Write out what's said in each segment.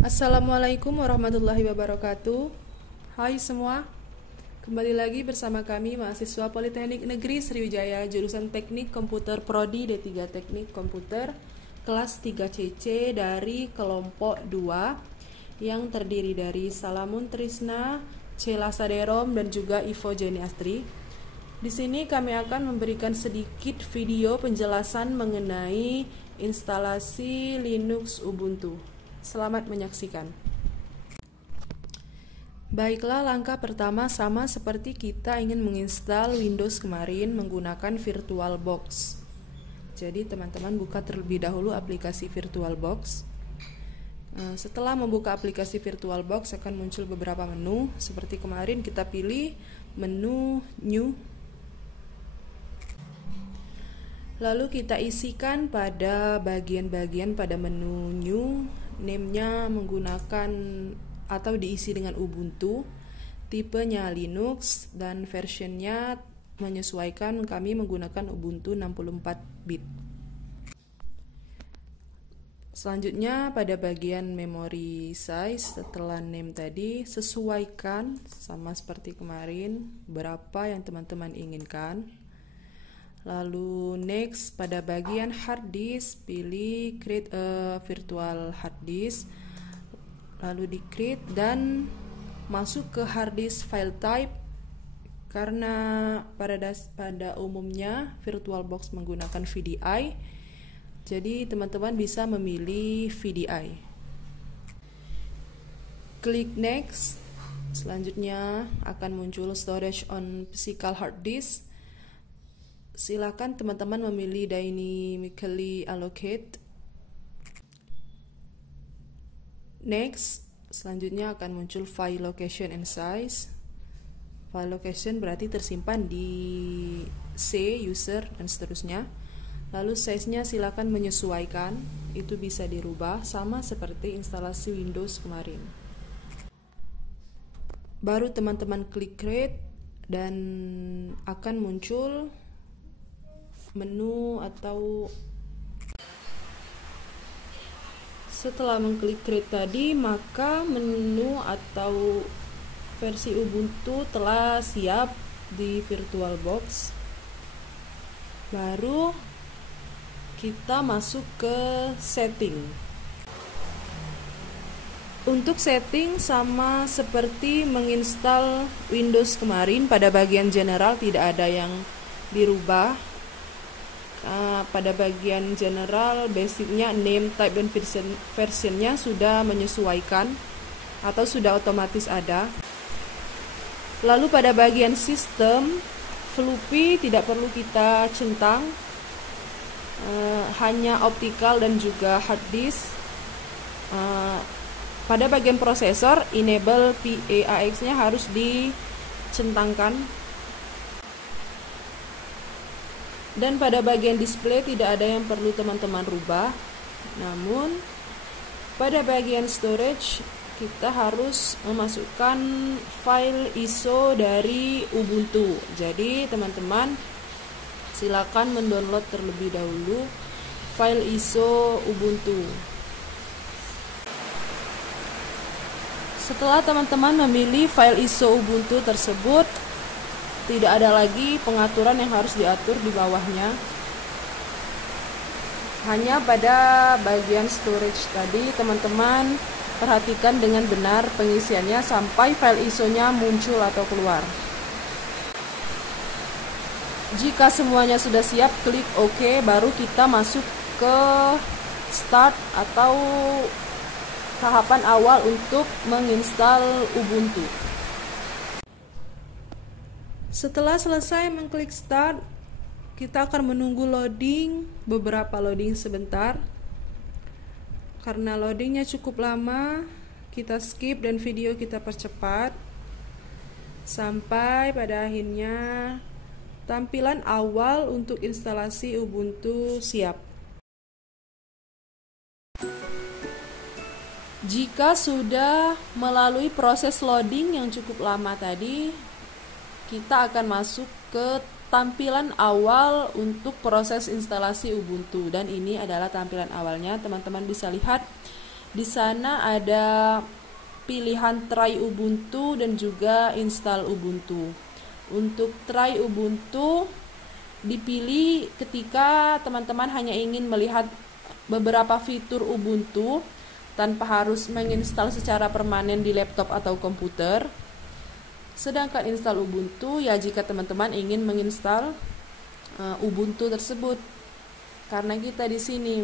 Assalamualaikum warahmatullahi wabarakatuh. Hai semua, kembali lagi bersama kami mahasiswa Politeknik Negeri Sriwijaya jurusan Teknik Komputer Prodi D3 Teknik Komputer kelas 3CC dari kelompok 2 yang terdiri dari Salamun Trisna, Cela Saderom, dan juga Ivo Jeni Astri. Di sini kami akan memberikan sedikit video penjelasan mengenai instalasi Linux Ubuntu. Selamat menyaksikan. Baiklah, langkah pertama sama seperti kita ingin menginstal Windows kemarin menggunakan VirtualBox. Jadi teman-teman buka terlebih dahulu aplikasi VirtualBox. Setelah membuka aplikasi VirtualBox akan muncul beberapa menu. Seperti kemarin kita pilih menu New. Lalu kita isikan pada bagian-bagian pada menu New, name-nya menggunakan atau diisi dengan Ubuntu, tipenya Linux, dan versionnya menyesuaikan, kami menggunakan Ubuntu 64 bit. Selanjutnya pada bagian memory size, setelah name tadi sesuaikan sama seperti kemarin berapa yang teman-teman inginkan. Lalu next, pada bagian hard disk pilih create a virtual hard disk, lalu di create dan masuk ke hard disk file type. Karena pada umumnya VirtualBox menggunakan VDI, jadi teman-teman bisa memilih VDI. Klik next. Selanjutnya akan muncul storage on physical hard disk. Silakan teman-teman memilih dynamically allocate. Next, selanjutnya akan muncul file location and size. File location berarti tersimpan di C, user, dan seterusnya. Lalu size-nya silakan menyesuaikan, itu bisa dirubah sama seperti instalasi Windows kemarin. Baru teman-teman klik create dan akan muncul menu atau setelah mengklik create tadi, maka menu atau versi Ubuntu telah siap di VirtualBox. Baru kita masuk ke setting. Untuk setting sama seperti menginstal Windows kemarin, pada bagian general tidak ada yang dirubah. Pada bagian general, basicnya name, type, dan versionnya sudah menyesuaikan atau sudah otomatis ada. Lalu pada bagian sistem, floppy tidak perlu kita centang, hanya optical dan juga hard disk. Pada bagian prosesor, enable PAX-nya harus dicentangkan. Dan pada bagian display tidak ada yang perlu teman-teman rubah. Namun pada bagian storage kita harus memasukkan file ISO dari Ubuntu. Jadi teman-teman silakan mendownload terlebih dahulu file ISO Ubuntu. Setelah teman-teman memilih file ISO Ubuntu tersebut, tidak ada lagi pengaturan yang harus diatur di bawahnya. Hanya pada bagian storage tadi teman-teman perhatikan dengan benar pengisiannya sampai file ISO-nya muncul atau keluar. Jika semuanya sudah siap, klik OK, baru kita masuk ke start atau tahapan awal untuk menginstal Ubuntu. Setelah selesai mengklik start, kita akan menunggu loading, beberapa loading sebentar. Karena loadingnya cukup lama, kita skip dan video kita percepat sampai pada akhirnya tampilan awal untuk instalasi Ubuntu siap. Jika sudah melalui proses loading yang cukup lama tadi, kita akan masuk ke tampilan awal untuk proses instalasi Ubuntu, dan ini adalah tampilan awalnya. Teman-teman bisa lihat Di sana ada pilihan try Ubuntu dan juga install Ubuntu. Untuk try Ubuntu dipilih ketika teman-teman hanya ingin melihat beberapa fitur Ubuntu tanpa harus menginstal secara permanen di laptop atau komputer. Sedangkan install Ubuntu ya jika teman-teman ingin menginstal Ubuntu tersebut. Karena kita di sini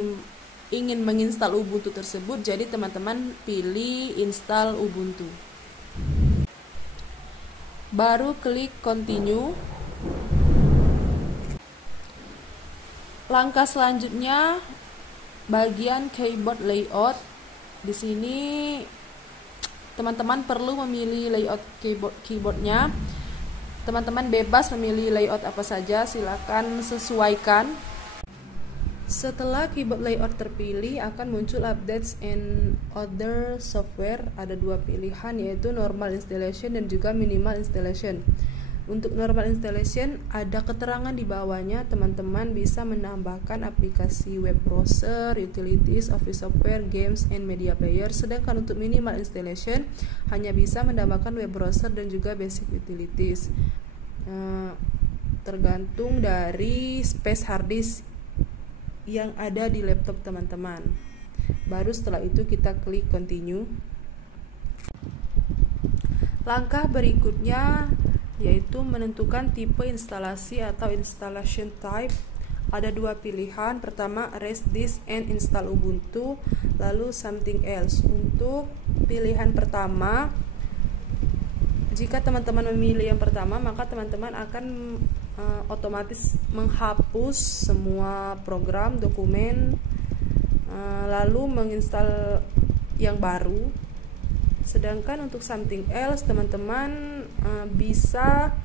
ingin menginstal Ubuntu tersebut, jadi teman-teman pilih install Ubuntu. Baru klik continue. Langkah selanjutnya bagian keyboard layout. Di sini teman-teman perlu memilih layout keyboardnya. Teman-teman bebas memilih layout apa saja, silakan sesuaikan. Setelah keyboard layout terpilih, akan muncul updates and other software. Ada dua pilihan, yaitu normal installation dan juga minimal installation. Untuk normal installation ada keterangan di bawahnya, teman-teman bisa menambahkan aplikasi web browser, utilities, office software, games, and media player. Sedangkan untuk minimal installation hanya bisa menambahkan web browser dan juga basic utilities. Tergantung dari space hard disk yang ada di laptop teman-teman. Baru setelah itu kita klik continue. Langkah berikutnya yaitu menentukan tipe instalasi atau installation type. Ada dua pilihan, pertama erase disk and install Ubuntu, lalu something else. Untuk pilihan pertama, jika teman-teman memilih yang pertama, maka teman-teman akan otomatis menghapus semua program, dokumen, lalu menginstal yang baru. Sedangkan untuk something else, teman-teman bisa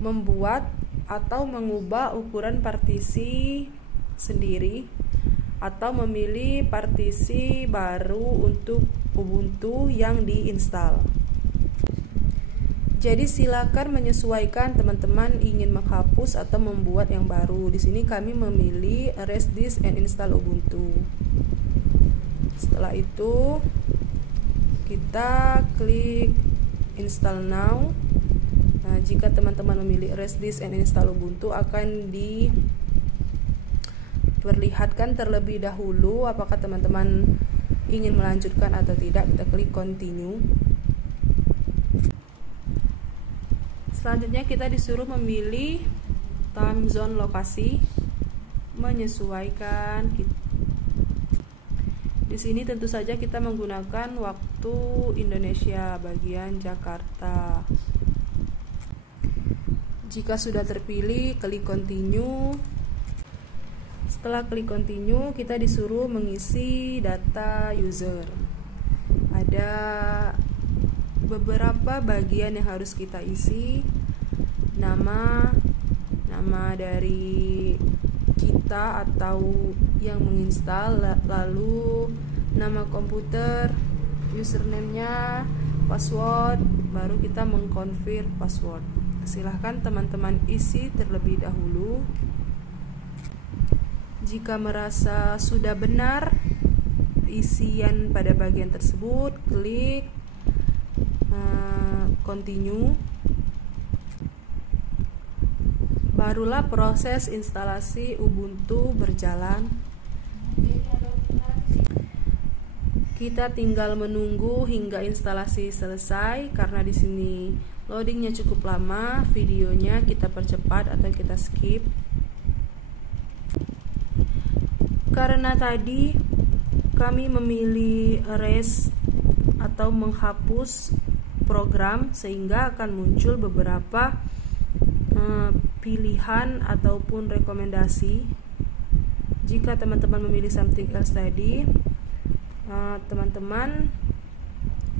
membuat atau mengubah ukuran partisi sendiri atau memilih partisi baru untuk Ubuntu yang diinstal. Jadi silakan menyesuaikan teman-teman ingin menghapus atau membuat yang baru. Di sini kami memilih erase disk and install Ubuntu. Setelah itu kita klik install now. Nah, jika teman-teman memilih erase disk and install Ubuntu, akan diperlihatkan terlebih dahulu apakah teman-teman ingin melanjutkan atau tidak. Kita klik continue. Selanjutnya kita disuruh memilih time zone lokasi, menyesuaikan. Di sini tentu saja kita menggunakan waktu Indonesia bagian Jakarta. Jika sudah terpilih, klik continue. Setelah klik continue, kita disuruh mengisi data user. Ada beberapa bagian yang harus kita isi. Nama dari kita atau yang menginstal, lalu nama komputer, username-nya, password, baru kita mengkonfirm password. Silahkan teman-teman isi terlebih dahulu. Jika merasa sudah benar isian pada bagian tersebut, klik continue. Barulah proses instalasi Ubuntu berjalan. Kita tinggal menunggu hingga instalasi selesai. Karena di sini loadingnya cukup lama, videonya kita percepat atau kita skip. Karena tadi kami memilih erase atau menghapus program, sehingga akan muncul beberapa pilihan ataupun rekomendasi. Jika teman-teman memilih something else tadi, teman-teman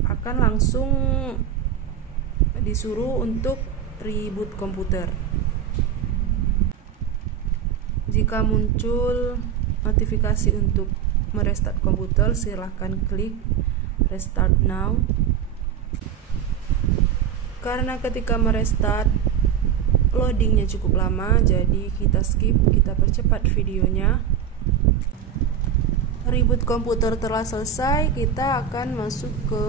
akan langsung disuruh untuk reboot komputer. Jika muncul notifikasi untuk merestart komputer, silahkan klik restart now. Karena ketika merestart loadingnya cukup lama, jadi kita skip, kita percepat videonya. reboot komputer telah selesai, kita akan masuk ke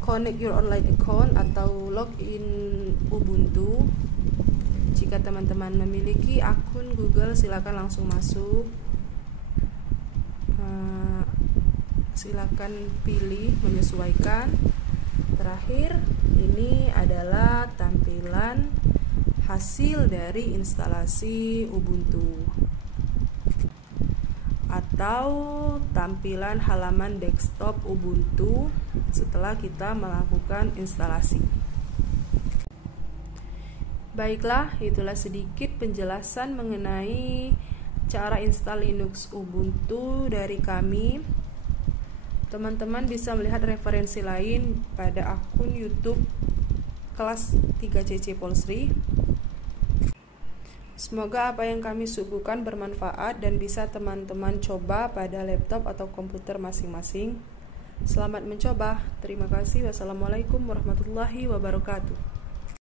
connect your online account atau login Ubuntu. Jika teman-teman memiliki akun Google, silakan langsung masuk. Silakan pilih menyesuaikan. Terakhir, ini adalah tampilan hasil dari instalasi Ubuntu atau tampilan halaman desktop Ubuntu setelah kita melakukan instalasi. Baiklah, itulah sedikit penjelasan mengenai cara install Linux Ubuntu dari kami. Teman-teman bisa melihat referensi lain pada akun YouTube kelas 3CC Polsri. Semoga apa yang kami suguhkan bermanfaat dan bisa teman-teman coba pada laptop atau komputer masing-masing. Selamat mencoba. Terima kasih. Wassalamualaikum warahmatullahi wabarakatuh.